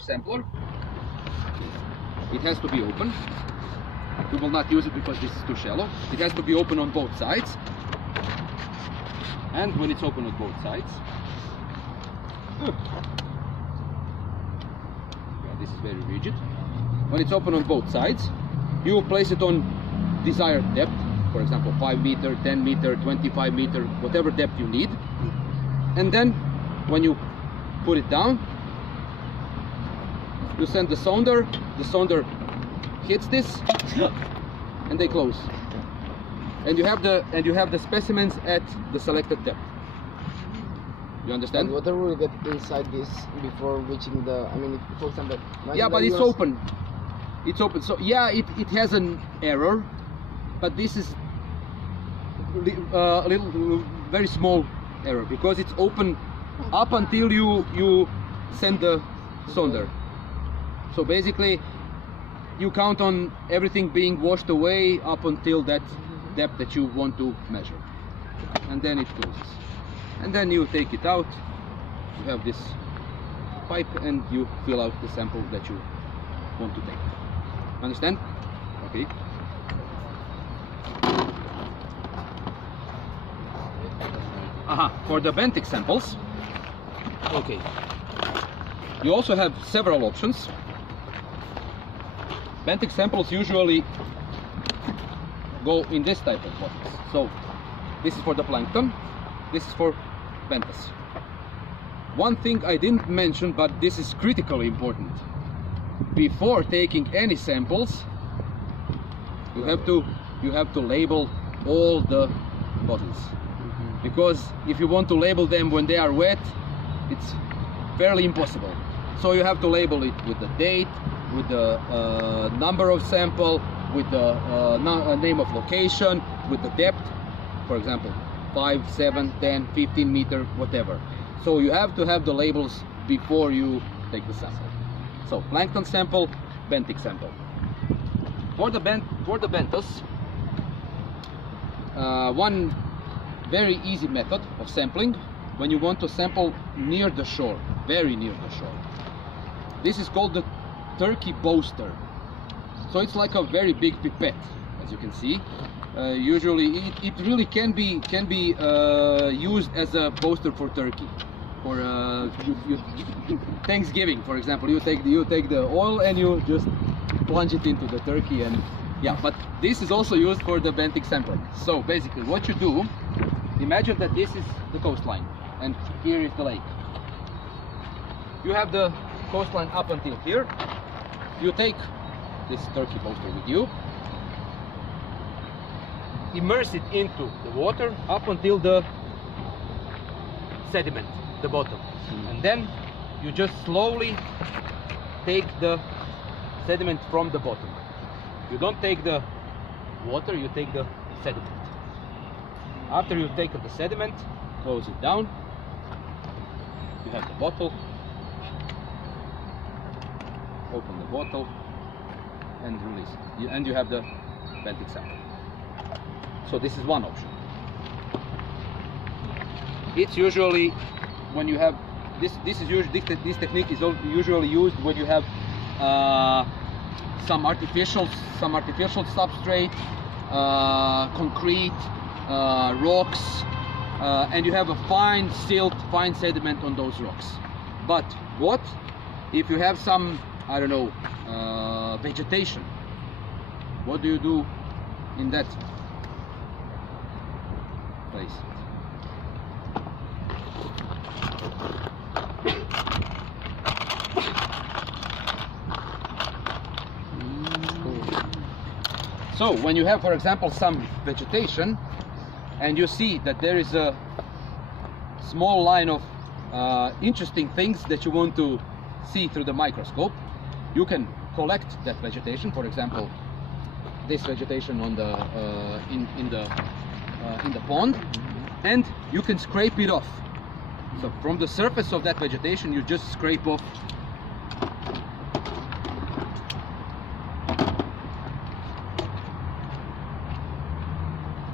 sampler. It has to be open. We will not use it because this is too shallow. It has to be open on both sides. And when it's open on both sides, yeah, this is very rigid. When it's open on both sides, you place it on desired depth, for example 5 meter, 10 meter, 25 meter, whatever depth you need. And then when you put it down, you send the sounder hits this and they close. And you have the specimens at the selected depth. You understand? And water will get inside this before reaching the, I mean, for example, yeah, but it's open. It's open. So yeah, it has an error, but this is a little very small error because it's open up until you send the sounder. So basically you count on everything being washed away up until that depth that you want to measure, and then it closes. And then you take it out, you have this pipe and you fill out the sample that you want to take. Understand? Okay. For the benthic samples, okay, you also have several options. Benthic samples usually go in this type of bottles. So this is for the plankton, this is for benthos. One thing I didn't mention, but this is critically important. Before taking any samples, you have to label all the bottles. Because if you want to label them when they are wet, it's fairly impossible. So you have to label it with the date, with the number of sample, with the name of location, with the depth, for example 5, 7, 10, 15 meter, whatever. So you have to have the labels before you take the sample. So plankton sample, benthic sample. For the benthos, one very easy method of sampling, when you want to sample near the shore, very near the shore. This is called the turkey booster. So it's like a very big pipette, as you can see. Usually it really can be used as a booster for turkey. For Thanksgiving, for example, you take the oil and you just plunge it into the turkey, and yeah. But this is also used for the benthic sampling. So basically, what you do, imagine that this is the coastline, and here is the lake. You have the coastline up until here. You take this turkey booster with you, immerse it into the water up until the sediment, the bottom, and then you just slowly take the sediment from the bottom. You don't take the water, you take the sediment. After you've taken the sediment, close it down. You have the bottle. Open the bottle and release it. And you have the benthic sample. So this is one option. It's usually when you have this technique is usually used when you have some artificial substrate, concrete, rocks, and you have a fine silt, fine sediment on those rocks. But what if you have some, I don't know, vegetation? What do you do in that place? So when you have, for example, some vegetation and you see that there is a small line of interesting things that you want to see through the microscope, you can collect that vegetation, for example this vegetation on the in the pond, and you can scrape it off. So from the surface of that vegetation you just scrape off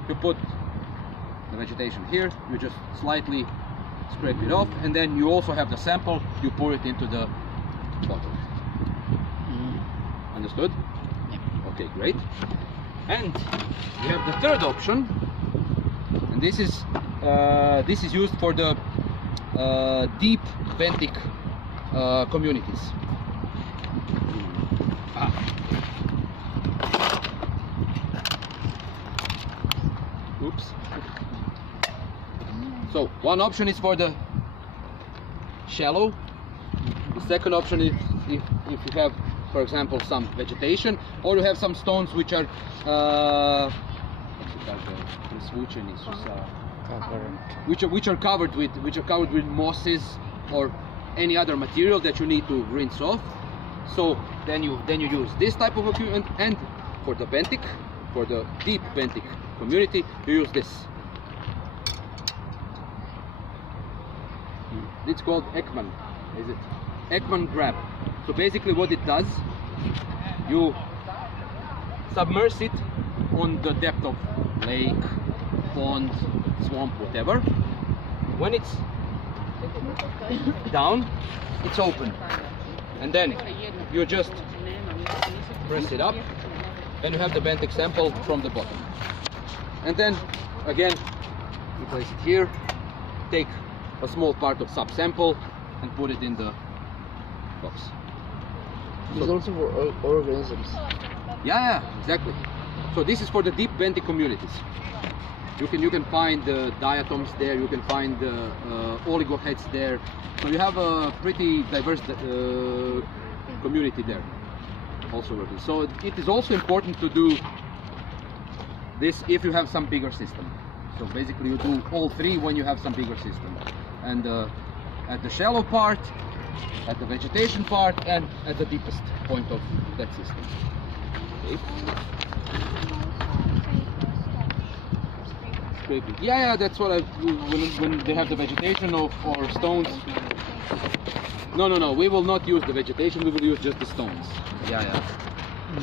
you put the vegetation here, you just slightly scrape it off, and then you also have the sample, you pour it into the bottle. Understood? Okay, great. And we have the third option, and this is used for the deep benthic communities. Oops. So one option is for the shallow. The second option is if you have, for example, some vegetation, or you have some stones which are which are covered with mosses or any other material that you need to rinse off. So then you use this type of equipment, and for the benthic, for the deep benthic community, you use this. It's called Ekman, is it? Ekman grab. So basically what it does, you submerge it on the depth of lake, pond, swamp, whatever. When it's down, it's open. And then you just press it up, and you have the benthic sample from the bottom. And then again, you place it here, take a small part of subsample and put it in the box. It's also for organisms. Yeah, exactly. So this is for the deep benthic communities. You can find the diatoms there, you can find the oligoheads there. So you have a pretty diverse community there also working. So it is also important to do this if you have some bigger system. So basically you do all three when you have some bigger system. And at the shallow part, at the vegetation part, and at the deepest point of that system. Okay. Scraping. Yeah, that's what when they have the vegetation or stones. No, we will not use the vegetation, we will use just the stones. Yeah.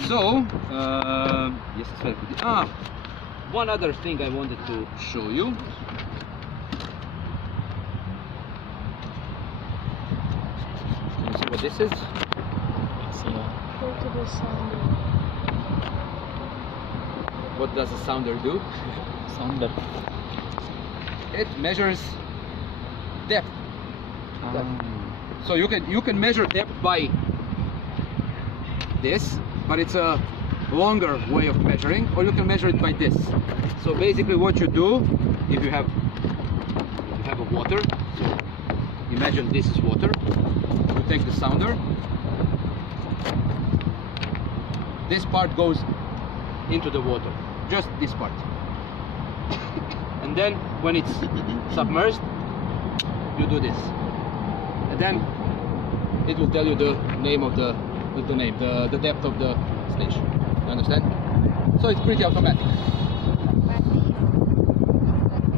So, yes, it's very good. One other thing I wanted to show you. Can you see what this is? What does a sounder do? Sounder. It measures depth. So you can measure depth by this, but it's a longer way of measuring, or you can measure it by this. So basically what you do, if you have a water, so imagine this is water, you take the sounder, this part goes into the water, just this part, and then when it's submerged, you do this, and then it will tell you the name of the depth of the station. You understand? So it's pretty automatic.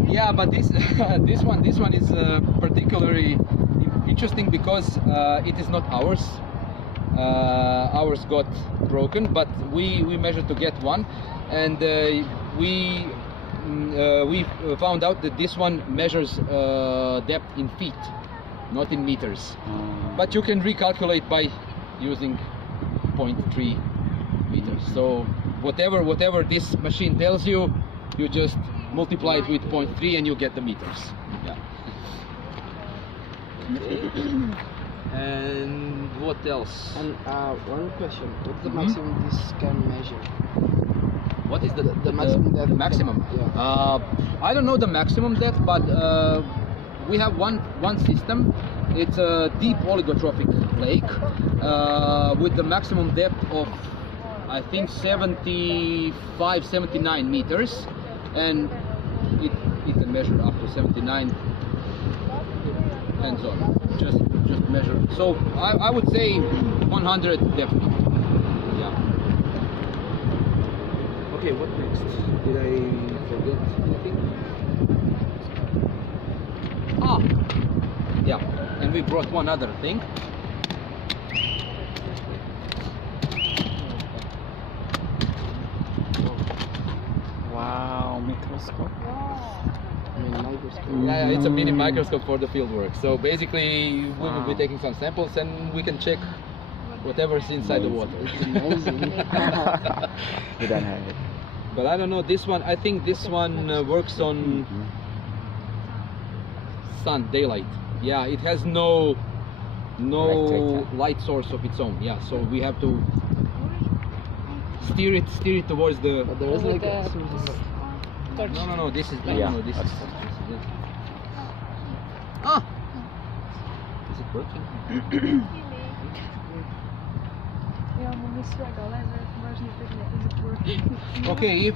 Yeah, but this this one is particularly interesting because it is not ours. Ours got broken, but we measured to get one, and we found out that this one measures depth in feet, not in meters. But you can recalculate by using 0.3 meters. So whatever this machine tells you, you just multiply it with 0.3 and you get the meters. Yeah. And what else? And one question: what's the maximum this can measure? What is the maximum depth? The maximum? Yeah. I don't know the maximum depth, but we have one system. It's a deep oligotrophic lake with the maximum depth of, I think, 75, 79 meters, and it can measure up to 79 and so on. Just measure. So I would say 100 definitely. Yeah. Okay, what next? Did I forget anything? Yeah, and we brought one other thing. Wow, microscope. Yeah, it's a mini microscope for the field work. So basically we will be taking some samples and we can check whatever's inside the water. It's amazing. We don't have it. But I don't know, this one, I think this one works on sun, daylight. Yeah, it has no Electric, light source of its own. Yeah, so we have to steer it towards the. But there is like a No, this is Yeah, no, this is it. Ah, is it working? Ja, maar misschien wel, hè, maar is it working? Okay, if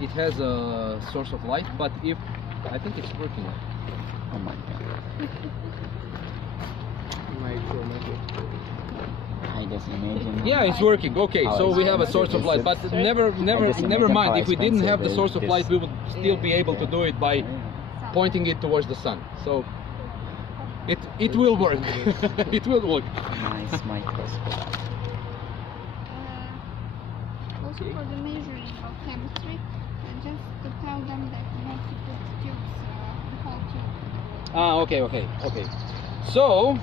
it has a source of light, but if I think it's working. Oh my god. I just imagine. Yeah, it's working. Okay, How so it's we have a working. source of light, but never imagine mind. how If we didn't have the expensive source of it light, is. we would still be able to do it by pointing it towards the sun. So it will work. It will work. Nice microscope. Also for the measuring of chemistry, just to tell them that you have to put tubes, the whole tube. Ah, okay. So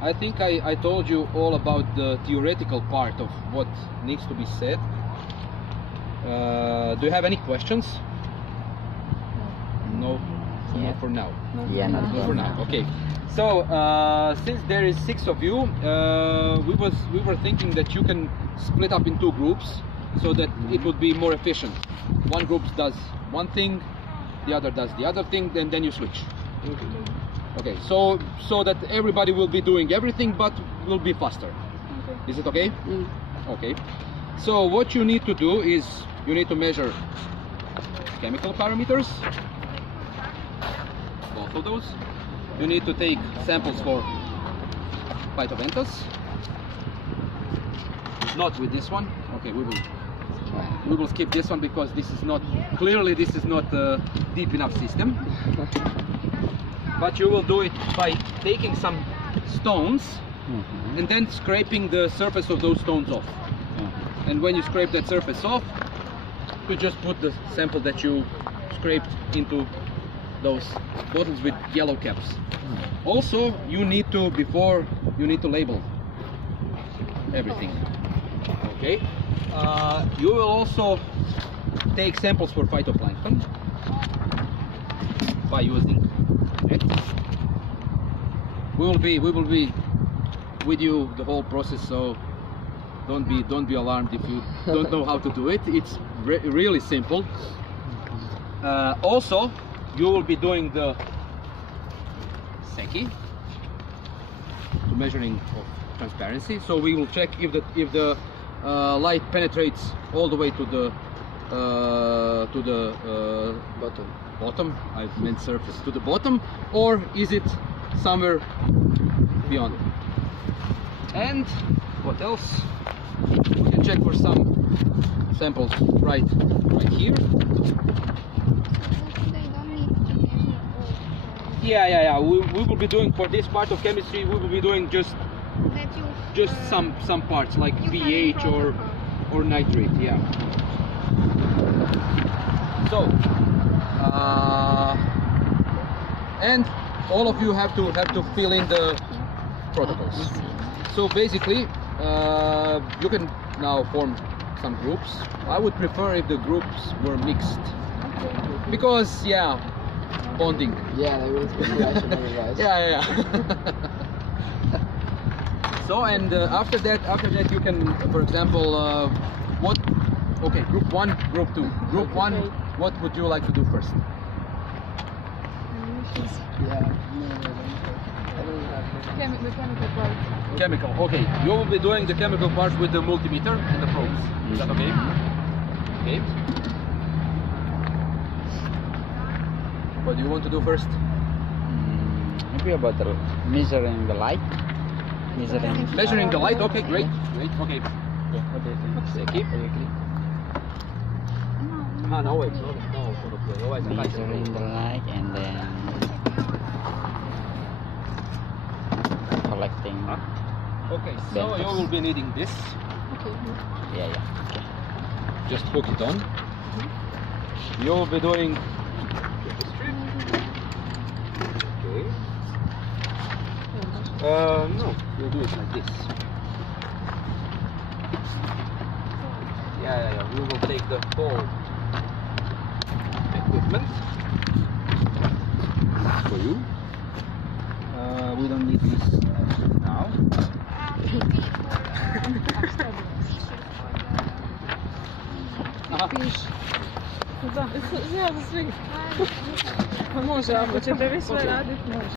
I think I told you all about the theoretical part of what needs to be said. Do you have any questions? No, Yeah. not for now. Yeah, not Not for now. Okay. So since there is 6 of you, we were thinking that you can split up in 2 groups so that it would be more efficient. One group does one thing, the other does the other thing, then you switch. Okay. So that everybody will be doing everything, but will be faster. Is it okay? Okay. So what you need to do is you need to measure chemical parameters. Both of those. You need to take samples for phytoventus. Not with this one. Okay, we will skip this one because this is not a deep enough system. But you will do it by taking some stones and then scraping the surface of those stones off. And when you scrape that surface off, you just put the sample that you scraped into those bottles with yellow caps. Also, you need to label everything. Okay. You will also take samples for phytoplankton by using it. We will be with you the whole process, so don't be alarmed if you don't know how to do it. It's really simple. Also, you will be doing the Secchi, the measuring of transparency. So we will check if the light penetrates all the way to the bottom. I meant surface, to the bottom, or is it somewhere beyond? And what else? We can check for some samples right here. They don't need to measure all. Yeah. We will be doing, for this part of chemistry, we will be doing just That you some parts like you have pH a protocol. or nitrate. Yeah. So and all of you have to fill in the protocols. So basically, you can now form some groups. I would prefer if the groups were mixed, because bonding. Yeah, they will speak Russian otherwise. Yeah. So and after that you can, for example, group 1, group 2. Group 1, what would you like to do first? Yeah, no, I don't have Mechanical part. Chemical. Okay, you will be doing the chemical parts with the multimeter and the probes. Is that okay? Okay. What do you want to do first? Maybe about measuring the light. Measuring the light. Okay, great. Okay. What do you think? Secchi. Ah, no, wait. No. Measuring the light and then collecting. Okay, so you will be needing this. Yeah. Just hook it on. You will be doing chemistry. Okay. No, we'll do it like this. Yeah. We will take the whole equipment for you. We don't need this now. Maybe for Piš. Da, znam svi. Može, ako ćete vi sve raditi, može.